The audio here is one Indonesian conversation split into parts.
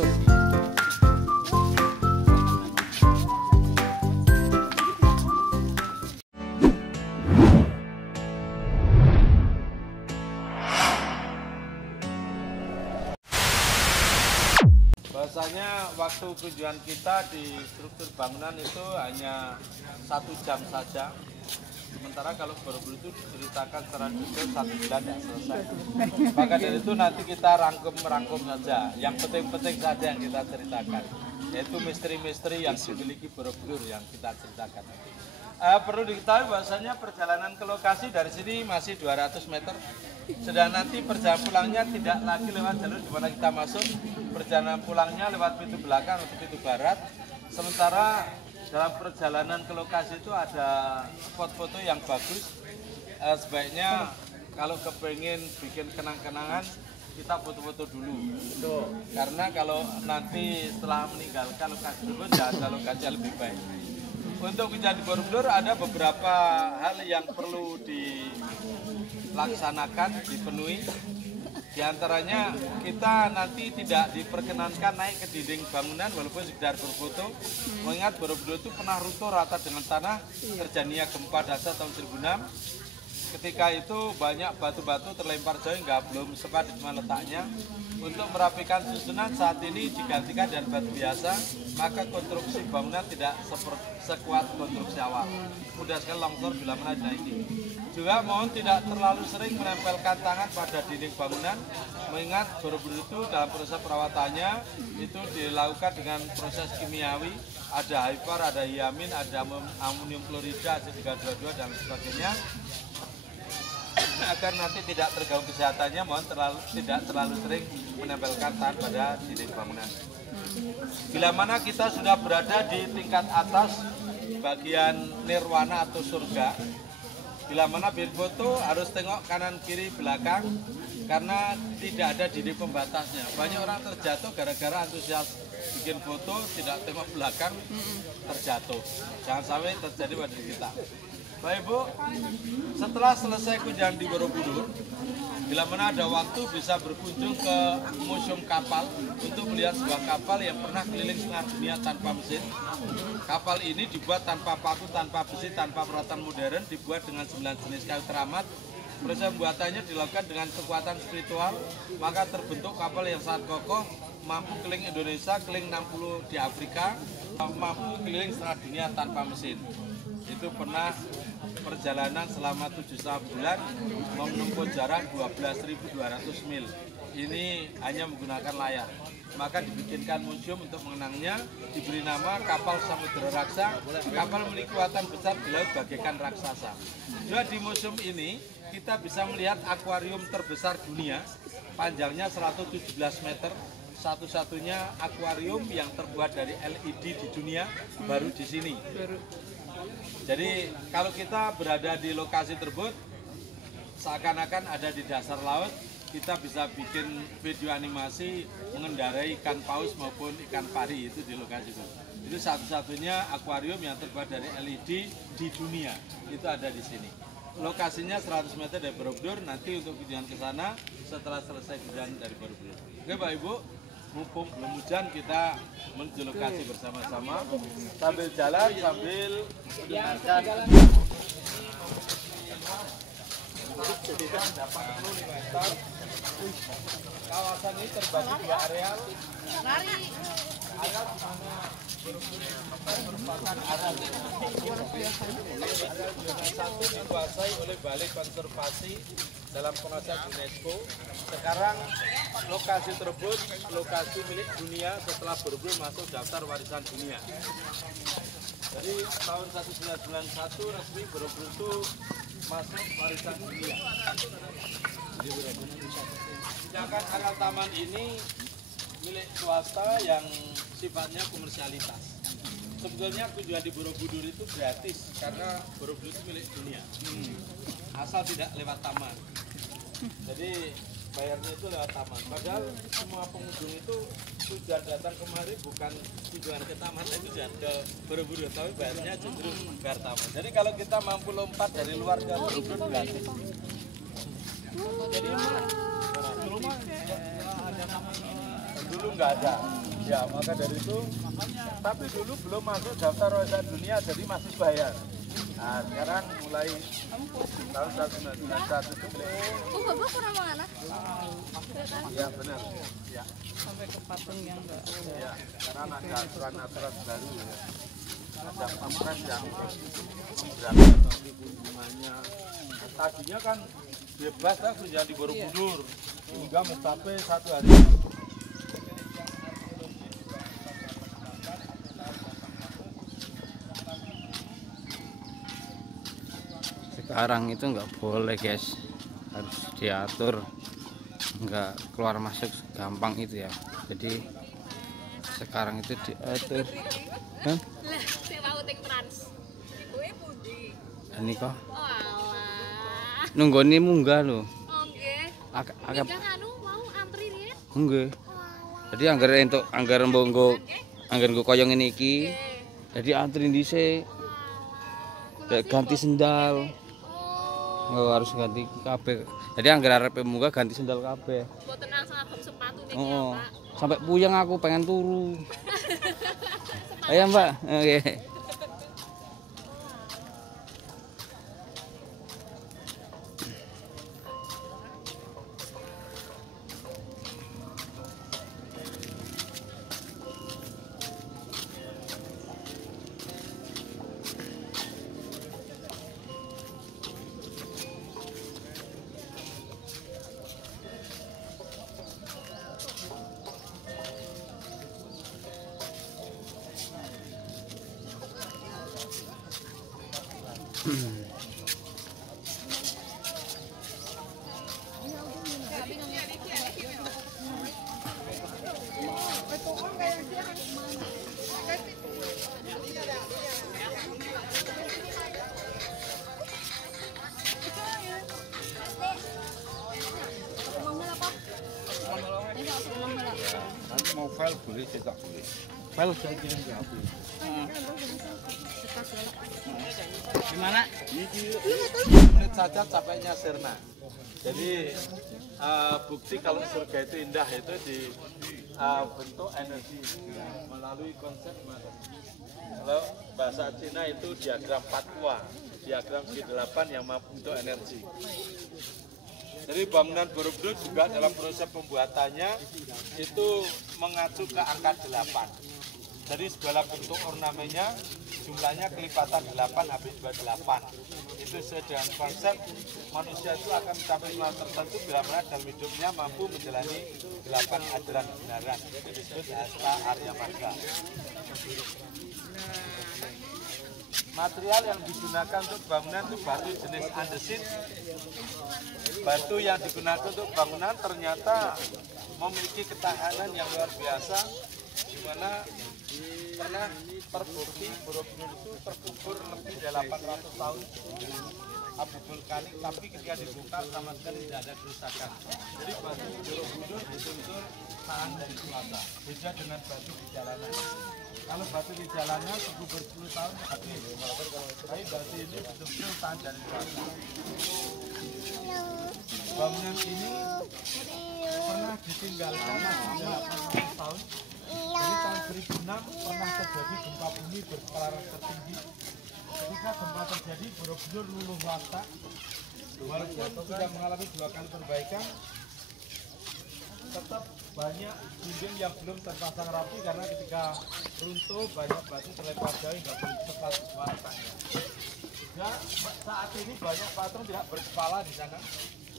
tutup. Bahasanya waktu kunjungan kita di struktur bangunan itu hanya 1 jam saja. Sementara kalau Borobudur itu diceritakan secara detail 1 bulan tidak selesai. Maka dari itu nanti kita rangkum saja. Yang penting-penting saja yang kita ceritakan. Yaitu misteri-misteri yang dimiliki Borobudur yang kita ceritakan. Perlu diketahui bahwasanya perjalanan ke lokasi dari sini masih 200 meter. Sedang nanti perjalanan pulangnya tidak lagi lewat jalur di mana kita masuk. Perjalanan pulangnya lewat pintu belakang atau pintu barat. Sementara dalam perjalanan ke lokasi itu ada foto-foto yang bagus. Sebaiknya kalau kepengen bikin kenang-kenangan kita foto-foto dulu. Karena kalau nanti setelah meninggalkan lokasi tersebut ada lokasi yang lebih baik. Untuk kunjungan di Borobudur ada beberapa hal yang perlu dilaksanakan, dipenuhi. Di antaranya kita nanti tidak diperkenankan naik ke dinding bangunan walaupun sekedar berfoto. Mengingat Borobudur itu pernah runtuh rata dengan tanah terjadinya gempa dasar tahun 2006. Ketika itu banyak batu-batu terlempar jauh hingga belum sempat di mana letaknya. Untuk merapikan susunan saat ini digantikan dengan batu biasa, maka konstruksi bangunan tidak sekuat konstruksi awal. Mudah sekali longsor bila mana dinaiki. Juga mohon tidak terlalu sering menempelkan tangan pada dinding bangunan, mengingat Borobudur itu dalam proses perawatannya itu dilakukan dengan proses kimiawi, ada hyper, ada hiamin, ada amonium klorida, C322 dan sebagainya. Agar nanti tidak terganggu kesehatannya, mohon tidak terlalu sering menempelkan tangan pada dinding bangunan. Bila mana kita sudah berada di tingkat atas bagian nirwana atau surga, bila mana bikin foto harus tengok kanan kiri belakang karena tidak ada dinding pembatasnya. Banyak orang terjatuh gara-gara antusias bikin foto tidak tengok belakang, terjatuh. Jangan sampai terjadi pada kita. Baik Bu, setelah selesai kunjungan di Borobudur, bila mana ada waktu bisa berkunjung ke Museum Kapal untuk melihat sebuah kapal yang pernah keliling setengah dunia tanpa mesin. Kapal ini dibuat tanpa paku, tanpa besi, tanpa peralatan modern, dibuat dengan 9 jenis kayu teramat. Proses pembuatannya dilakukan dengan kekuatan spiritual, maka terbentuk kapal yang sangat kokoh, mampu keliling Indonesia, keliling 60 di Afrika, mampu keliling setengah dunia tanpa mesin. Itu pernah perjalanan selama 7,5 bulan menempuh jarak 12.200 mil. Ini hanya menggunakan layar. Maka dibikinkan museum untuk mengenangnya, diberi nama kapal Samudra Raksa. Kapal memiliki kekuatan besar di laut bagaikan raksasa. Juga di museum ini kita bisa melihat akuarium terbesar dunia, panjangnya 117 meter. Satu-satunya akuarium yang terbuat dari LED di dunia baru di sini. Jadi kalau kita berada di lokasi tersebut seakan-akan ada di dasar laut, kita bisa bikin video animasi mengendarai ikan paus maupun ikan pari itu di lokasi itu. Itu satu-satunya akuarium yang terbuat dari LED di dunia, itu ada di sini. Lokasinya 100 meter dari Borobudur, nanti untuk kunjungan ke sana setelah selesai kunjungan dari Borobudur. Oke Pak Ibu, mumpung belum hujan kita menuju lokasi bersama-sama sambil jalan sambil mendengarkan. Kawasan ini terbagi 2 areal. Areal di mana merupakan areal satu dikuasai oleh Balai Konservasi dalam penguasaan UNESCO. Sekarang lokasi tersebut lokasi milik dunia setelah Borobudur masuk daftar warisan dunia. Jadi tahun 1991 resmi Borobudur itu masuk warisan dunia. Sedangkan areal taman ini milik swasta yang sifatnya komersialitas. Sebetulnya kunjungan di Borobudur itu gratis karena Borobudur itu milik dunia. Asal tidak lewat taman. Jadi bayarnya itu lewat taman. Padahal semua pengunjung itu tujuan datang kemari bukan tujuan ke taman, tapi tujuan ke Borobudur. Tapi bayarnya justru bayar taman. Jadi kalau kita mampu lompat dari luar ke Borobudur gratis. Jadi rumah ada taman. dulu nggak ada. Ya, maka dari itu, tapi dulu belum masuk daftar warisan dunia, jadi masih bayar. Nah, sekarang mulai tahun 1991 itu. Oh, Bapak pernah mana? Ya, benar. Ya. Sampai ke patung yang enggak. Ya, sekarang ada aturan-aturan baru ya. Ada pampres yang berapa nanti kunjungannya. Tadinya kan bebas lah kerja di Borobudur, hingga mencapai 1 hari. Sekarang itu nggak boleh guys, harus diatur, nggak keluar masuk gampang itu ya. Jadi sekarang itu diatur. Hah? Ini kok nunggu ini munggah loh. Agak munggah. Jadi anggar mbonggo koyong ini iki. Jadi antri dhisik. Ganti sendal. Oh, harus ganti kabeh. Jadi anggar arep munggah ganti sendal kabeh. Mboten langsung agem sepatu niki Oh, ya, Pak. sampai puyeng aku pengen turu. Ayo Mbak. Oke. Nanti mau file boleh, cetak boleh. File saya kirim ke HP. Gimana? Menit saja capeknya Sirna. Jadi bukti kalau surga itu indah itu di bentuk energi melalui konsep kalau bahasa Cina itu diagram Patwa, diagram G8 yang mampu untuk energi. Jadi bangunan Borobudur juga dalam proses pembuatannya itu mengacu ke angka 8. Jadi segala bentuk ornamennya jumlahnya kelipatan 8 habis 28. Itu sesuai dengan konsep manusia itu akan mencapai nilai tertentu bila mana dalam hidupnya mampu menjalani 8 ajaran kebenaran. Itu disebut Hasta Arya Marga. Material yang digunakan untuk bangunan itu batu jenis andesit. Batu yang digunakan untuk bangunan ternyata memiliki ketahanan yang luar biasa, di mana pernah terbukti Borobudur itu terkubur lebih dari 800 tahun abu vulkanik, tapi ketika dibuka sama sekali tidak ada kerusakan. Jadi batu Borobudur betul-betul tahan dari cuaca, beda dengan batu di jalanan. Kalau batu di jalanan terkubur 10 tahun habis, tapi batu ini betul-betul tahan dari cuaca. Bangunan ini pernah ditinggalkan selama 800 tahun. Dari tahun 2006 pernah terjadi gempa bumi berskala tertinggi. Ketika gempa terjadi, Borobudur luluh lantak. Walaupun sudah mengalami 2 kali perbaikan, tetap banyak dinding yang belum terpasang rapi karena ketika runtuh banyak batu terlempar jauh hingga belum tepat warnanya. Ya, saat ini banyak patung tidak berkepala di sana.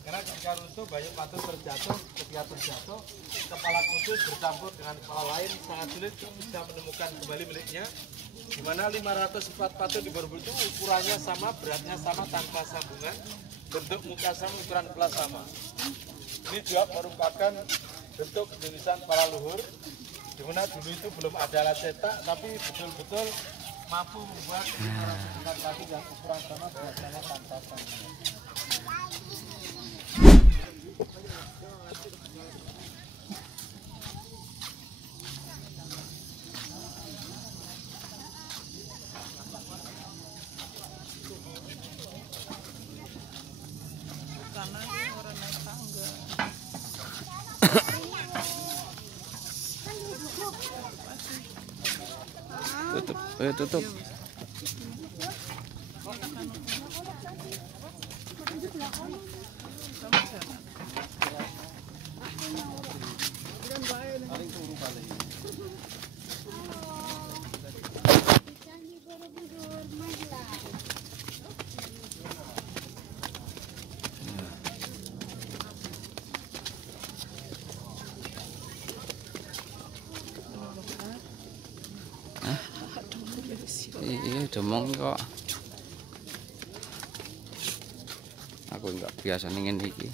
Karena ketika runtuh banyak patung terjatuh, ketika terjatuh kepala kudus bercampur dengan kepala lain sangat sulit bisa menemukan kembali miliknya. Di mana 504 patung di Borobudur itu ukurannya sama, beratnya sama, tanpa sambungan, bentuk muka sama, ukuran kepala sama. Ini juga merupakan bentuk tulisan para luhur, di mana dulu itu belum ada alat cetak, tapi betul-betul mampu membuat 504 patung yang ukuran sama, beratnya tanpa sambungan. Karena orang naik tangga. Ayo tutup. Iya, demong kok. Aku nggak biasa ningen iki.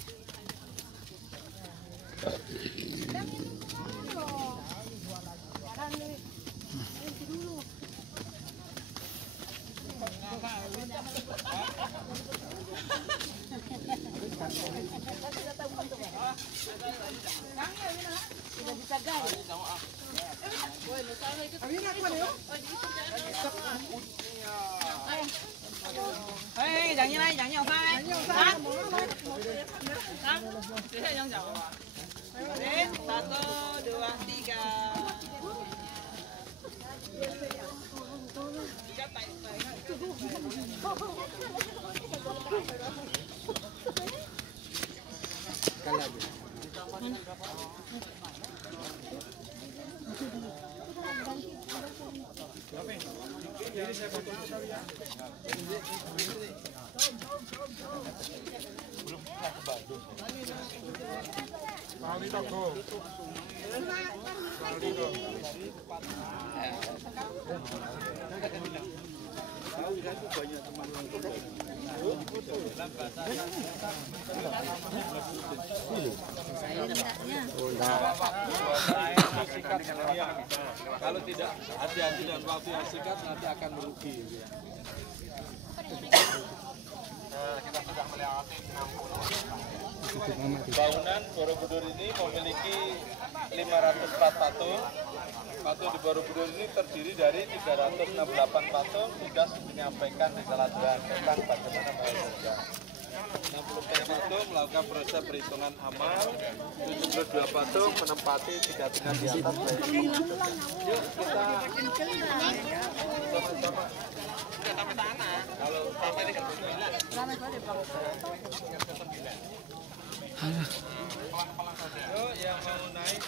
Hei, jangan nyelai, jangan nyosai. Saya yang jawab. 1, 2, 3. Kalau tidak hati-hati dan waktu yang singkat nanti akan merugi. Kita sudah melewati 60. Bangunan Borobudur ini memiliki 504 patung. Patung di Borobudur ini terdiri dari 368 patung, tugas menyampaikan deklarasi tentang bagaimana bekerja. 60 patung melakukan proses perhitungan amal, 72 patung menempati 3 tingkat di atas. Yuk kita sama-sama. Kalau sampai di Yuk yang mau naik.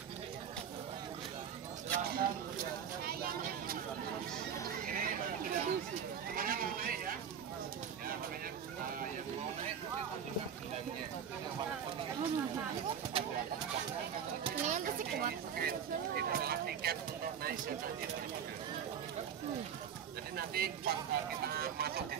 Mendingan pasti kuat. Tiket untuk naik jadi nanti pas kita masuk di